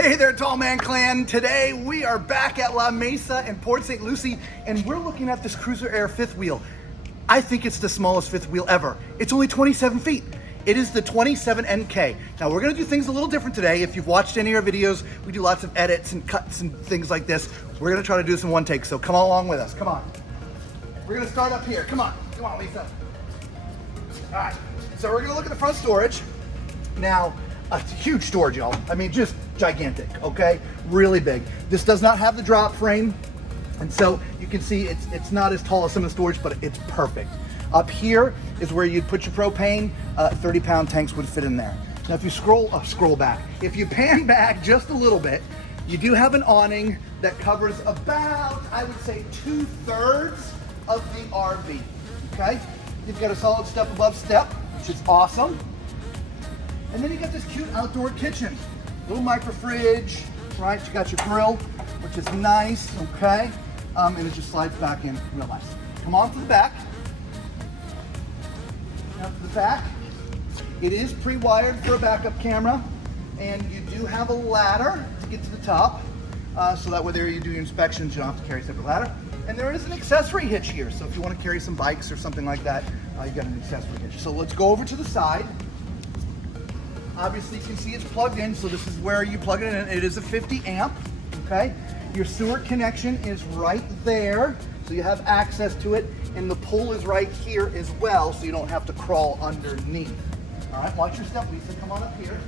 Hey there, Tall Man Clan. Today we are back at La Mesa in Port St Lucie, and we're looking at this Cruiser Aire fifth wheel. I think it's the smallest fifth wheel ever. It's only 27 feet. It is the 27 NK. Now we're gonna do things a little different today. If you've watched any of our videos, we do lots of edits and cuts and things like this. We're gonna try to do this in one take, so come along with us, come on. We're gonna start up here, come on, Lisa. All right, so we're gonna look at the front storage. Now, a huge storage, y'all. I mean, just gigantic, okay? Really big. This does not have the drop frame, and so you can see it's not as tall as some of the storage, but it's perfect. Up here is where you'd put your propane. 30-pound tanks would fit in there. Now, if you scroll back, if you pan back just a little bit, you do have an awning that covers about, I would say, 2/3 of the RV, okay? You've got a solid step above step, which is awesome. And then you got this cute outdoor kitchen. Little micro fridge, right? You got your grill, which is nice, okay? And it just slides back in real nice. Come on to the back. Now to the back, it is pre-wired for a backup camera, and you do have a ladder to get to the top, so that way there you do your inspections, you don't have to carry a separate ladder. And there is an accessory hitch here, so if you want to carry some bikes or something like that, you got an accessory hitch. So let's go over to the side. Obviously, you can see it's plugged in, so this is where you plug it in. It is a 50 amp, okay? Your sewer connection is right there, so you have access to it, and the pole is right here as well, so you don't have to crawl underneath. All right, watch your step, Lisa, come on up here.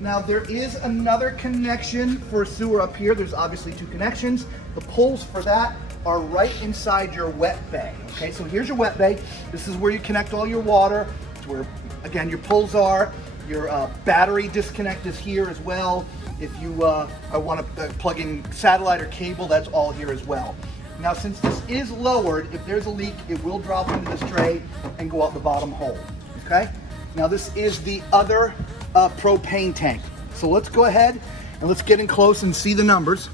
Now, there is another connection for sewer up here. There's obviously two connections. The poles for that are right inside your wet bay. Okay, so here's your wet bay. This is where you connect all your water. It's where, again, your pulls are. Your battery disconnect is here as well. If you want to plug in satellite or cable, that's all here as well. Now, since this is lowered, if there's a leak, it will drop into this tray and go out the bottom hole. Okay. Now, this is the other propane tank. So let's go ahead and let's get in close and see the numbers.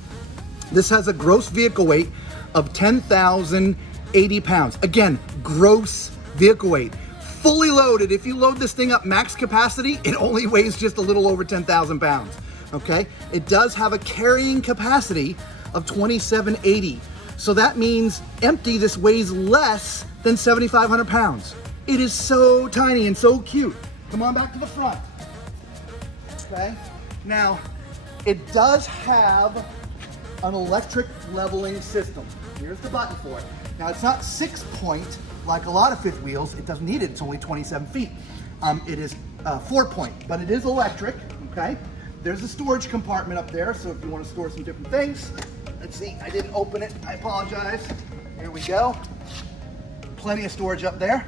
This has a gross vehicle weight of 10,080 pounds. Again, gross vehicle weight. Fully loaded, if you load this thing up max capacity, it only weighs just a little over 10,000 pounds, okay? It does have a carrying capacity of 2,780. So that means empty, this weighs less than 7,500 pounds. It is so tiny and so cute. Come on back to the front, okay? Now, it does have an electric leveling system. Here's the button for it. Now, it's not 6-point like a lot of fifth wheels. It doesn't need it. It's only 27 feet. It is 4-point, but it is electric, okay? There's a storage compartment up there, so if you want to store some different things. Let's see, I didn't open it. I apologize. Here we go. Plenty of storage up there.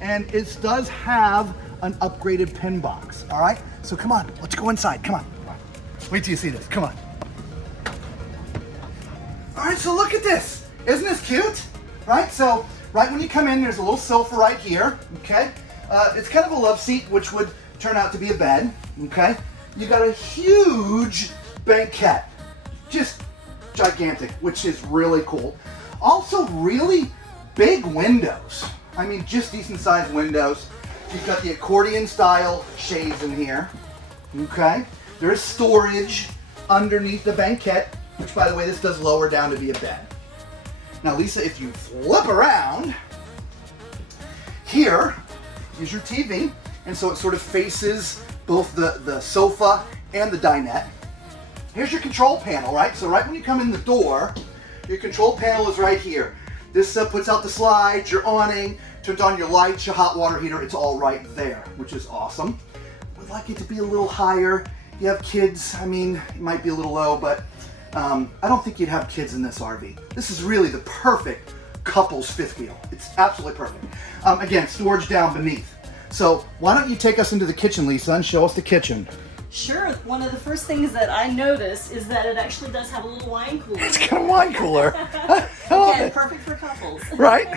And it does have an upgraded pin box, all right? So come on, let's go inside. Come on. Wait till you see this. Come on. All right, so look at this. Isn't this cute? Right, so right when you come in, there's a little sofa right here, okay? It's kind of a love seat, which would turn out to be a bed, okay? You got a huge banquette, just gigantic, which is really cool. Also really big windows. I mean, just decent sized windows. You've got the accordion style shades in here, okay? There is storage underneath the banquette, which, by the way, this does lower down to be a bed. Now, Lisa, if you flip around, here is your TV, and so it sort of faces both the sofa and the dinette. Here's your control panel, right? So right when you come in the door, your control panel is right here. This puts out the slides, your awning, turns on your lights, your hot water heater. It's all right there, which is awesome. Would like it to be a little higher. You have kids, I mean, it might be a little low, but I don't think you'd have kids in this RV. This is really the perfect couple's fifth wheel. It's absolutely perfect. Again, storage down beneath. So why don't you take us into the kitchen, Lisa, and show us the kitchen. Sure. One of the first things that I noticed is that it actually does have a little wine cooler. It's got a wine cooler. Again, perfect for couples. Right?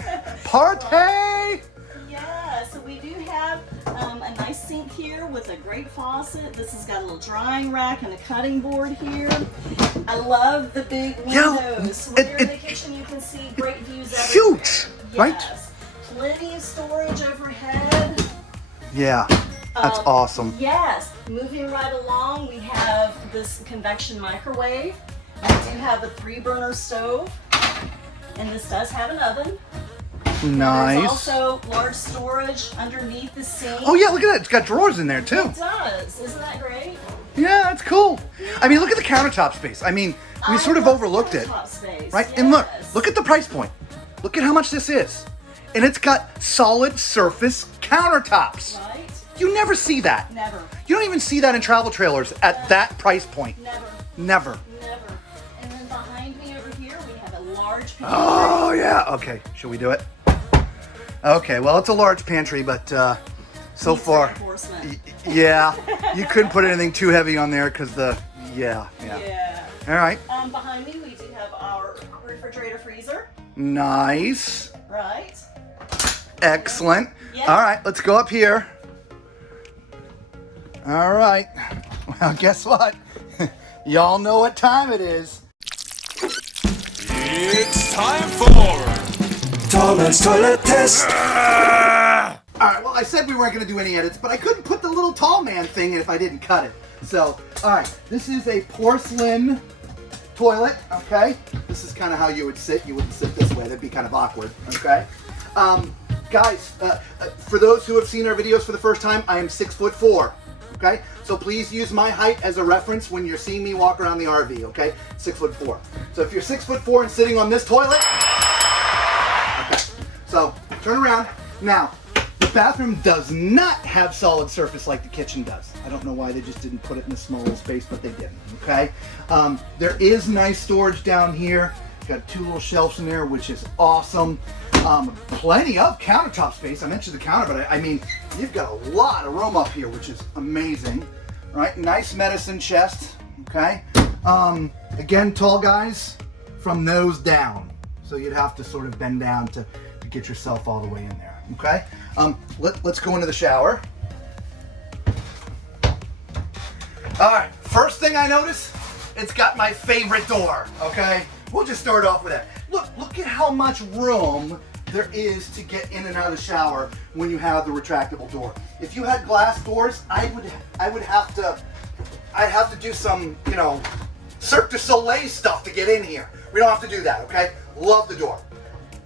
Party! Yeah, so we do have a nice sink here with a great faucet. This has got a little drying rack and a cutting board here. I love the big windows. When you're in the kitchen, you can see great views everywhere. Huge, right? Yes. Plenty of storage overhead. Yeah. That's awesome. Yes. Moving right along, we have this convection microwave. We do have a 3-burner stove, and this does have an oven. Nice. There's also large storage underneath the sink. Oh yeah, look at that. It's got drawers in there too. It does. Isn't that great? Yeah, that's cool. I mean, look at the countertop space. I mean, we sort of overlooked it, space. right? Yes. And look at the price point. Look at how much this is. And it's got solid surface countertops. Right? You never see that. Never. You don't even see that in travel trailers at that price point. Never. Never. Never. And then behind me over here, we have a large pantry. Oh, yeah. Okay, should we do it? Okay, well, it's a large pantry, but so Needs far, reinforcement. yeah, you couldn't put anything too heavy on there because yeah. All right. Behind me, we do have our refrigerator freezer. Nice. Right. Excellent. Yeah. All right, let's go up here. All right. Well, guess what? Y'all know what time it is. It's time for Tall Man's Toilet Test. All right, well, I said we weren't going to do any edits, but I couldn't put the little tall man thing in if I didn't cut it. So, all right, this is a porcelain toilet, okay? This is kind of how you would sit. You wouldn't sit this way. That'd be kind of awkward, okay? Guys, for those who have seen our videos for the first time, I am 6'4", okay? So please use my height as a reference when you're seeing me walk around the RV, okay? 6'4". So if you're 6'4" and sitting on this toilet, okay. So turn around. Now, the bathroom does not have solid surface like the kitchen does. I don't know why they just didn't put it in a smaller space, but they didn't, okay? There is nice storage down here. Got 2 little shelves in there, which is awesome. Plenty of countertop space. I mentioned the counter, but I mean, you've got a lot of room up here, which is amazing. All right, nice medicine chest, okay? Again, tall guys, from nose down. So you'd have to sort of bend down to get yourself all the way in there, okay? Let's go into the shower. All right, first thing I notice, it's got my favorite door, okay? We'll just start off with that. Look at how much room there is to get in and out of the shower when you have the retractable door. If you had glass doors, I'd have to do some, you know, Cirque du Soleil stuff to get in here. We don't have to do that, okay? Love the door.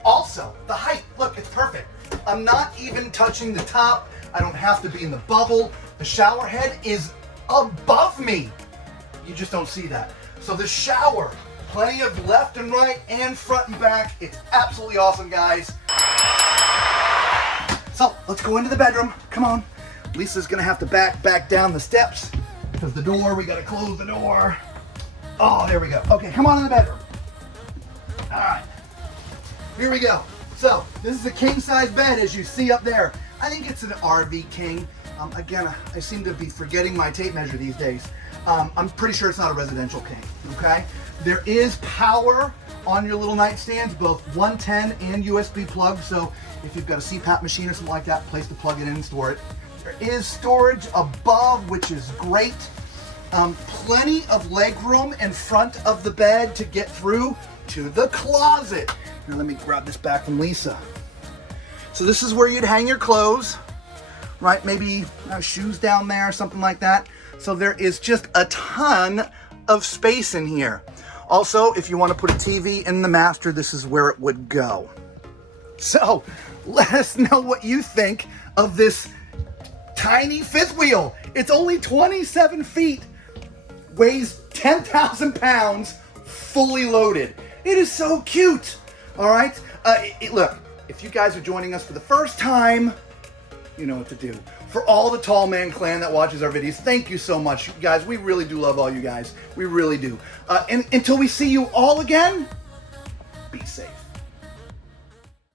Also, the height, look, it's perfect. I'm not even touching the top. I don't have to be in the bubble. The shower head is above me. You just don't see that. So the shower, plenty of left and right and front and back. It's absolutely awesome, guys. So let's go into the bedroom. Come on. Lisa's gonna have to back down the steps because the door, we gotta close the door. Oh, there we go. Okay, come on in the bedroom. All right, here we go. So this is a king size bed, as you see up there. I think it's an RV king. Again, I seem to be forgetting my tape measure these days. I'm pretty sure it's not a residential king, okay? There is power on your little nightstands, both 110 and USB plugs, so if you've got a CPAP machine or something like that, place to plug it in and store it. There is storage above, which is great. Plenty of leg room in front of the bed to get through to the closet. Now let me grab this back from Lisa. So this is where you'd hang your clothes, right? Maybe shoes down there, something like that. So there is just a ton of space in here. Also, if you want to put a TV in the master, this is where it would go. So let us know what you think of this tiny fifth wheel. It's only 27 feet, weighs 10,000 pounds, fully loaded. It is so cute. All right. Look, if you guys are joining us for the first time, you know what to do. For all the Tall Man clan that watches our videos, thank you so much, you guys. We really do love all you guys. We really do. And until we see you all again, be safe.